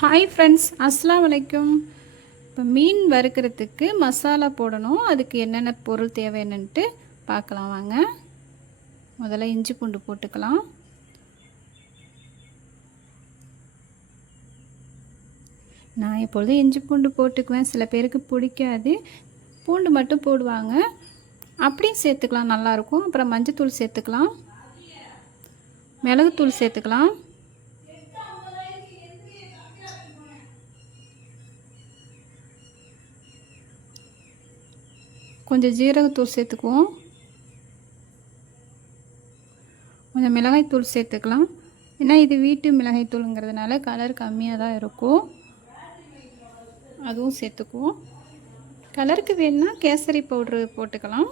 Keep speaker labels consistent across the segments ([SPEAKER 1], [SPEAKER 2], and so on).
[SPEAKER 1] Hi friends அஸ்லாம் வலைக்கும் இப்போ மீன் வறுக்கிறதுக்கு மசாலா போடணும். அதுக்கு என்னென்ன பொருள் தேவை என்னன்ட்டு பார்க்கலாம் வாங்க. முதல்ல இஞ்சி பூண்டு போட்டுக்கலாம். நான் எப்பொழுதும் இஞ்சி பூண்டு போட்டுக்குவேன். சில பேருக்கு பிடிக்காது. பூண்டு மட்டும் போடுவாங்க. அப்படியும் சேர்த்துக்கலாம் நல்லாயிருக்கும் அப்புறம் மஞ்சத்தூள் சேர்த்துக்கலாம். மிளகுத்தூள் சேர்த்துக்கலாம். கொஞ்சம் ஜீரகத்தூள் சேர்த்துக்குவோம். கொஞ்சம் மிளகாய்த்தூள் சேர்த்துக்கலாம். ஏன்னா இது வீட்டு மிளகாய்த்தூளுங்கிறதுனால கலர் கம்மியாக தான் இருக்கும். அதுவும் சேர்த்துக்குவோம். கலருக்கு வேணும்னா கேசரி பவுட்ரு போட்டுக்கலாம்.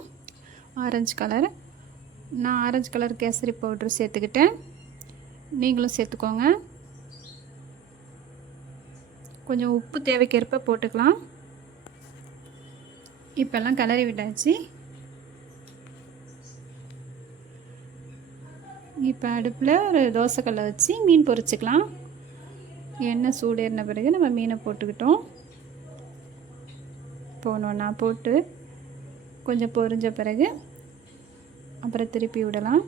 [SPEAKER 1] ஆரஞ்சு கலர் நான் ஆரஞ்சு கலர் கேசரி பவுட்ரு சேர்த்துக்கிட்டேன். நீங்களும் சேர்த்துக்கோங்க. கொஞ்சம் உப்பு தேவைக்கேற்ப போட்டுக்கலாம். இப்போல்லாம் கிளறி விட்டாச்சு. இப்போ அடுப்பில் ஒரு தோசைக்கல்லை வச்சு மீன் பொரிச்சிக்கலாம். எண்ணெய் சூடேறின பிறகு நம்ம மீனை போட்டுக்கிட்டோம். போனோன்னா போட்டு கொஞ்சம் பொரிஞ்ச பிறகு அப்புறம் திருப்பி விடலாம்.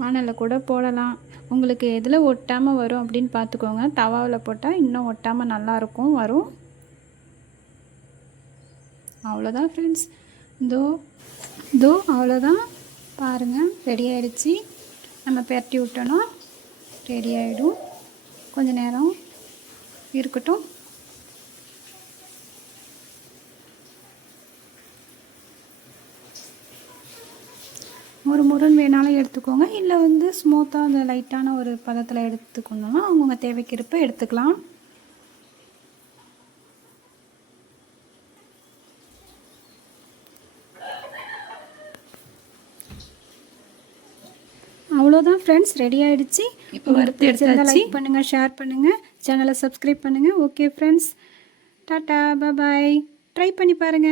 [SPEAKER 1] வானலில் கூட போடலாம். உங்களுக்கு எதில் ஒட்டாமல் வரும் அப்படின்னு பார்த்துக்கோங்க. தவாவில் போட்டால் இன்னும் ஒட்டாமல் நல்லாயிருக்கும் வரும். அவ்வளோதான் ஃப்ரெண்ட்ஸ் தோ இதோ அவ்வளோதான் பாருங்கள் ரெடி ஆகிடுச்சி நம்ம பெரட்டி விட்டோன்னா ரெடி ஆகிடும் கொஞ்ச நேரம் இருக்கட்டும். ஒரு முருன் வேணாலும் எடுத்துக்கோங்க. இல்லை வந்து ஸ்மூத்தாக அந்த லைட்டான ஒரு பதத்தில் எடுத்துக்கணும்னா அவங்கவுங்க தேவைக்கு இருப்ப எடுத்துக்கலாம் அவ்வளோதான் ஃப்ரெண்ட்ஸ் ரெடி ஆகிடுச்சு
[SPEAKER 2] இப்போ வறுத்து எடுத்தாச்சு.
[SPEAKER 1] லைக் பண்ணுங்கள் ஷேர் பண்ணுங்கள் சேனலை சப்ஸ்கிரைப் பண்ணுங்கள் okay friends tata bye try பண்ணி பாருங்கள்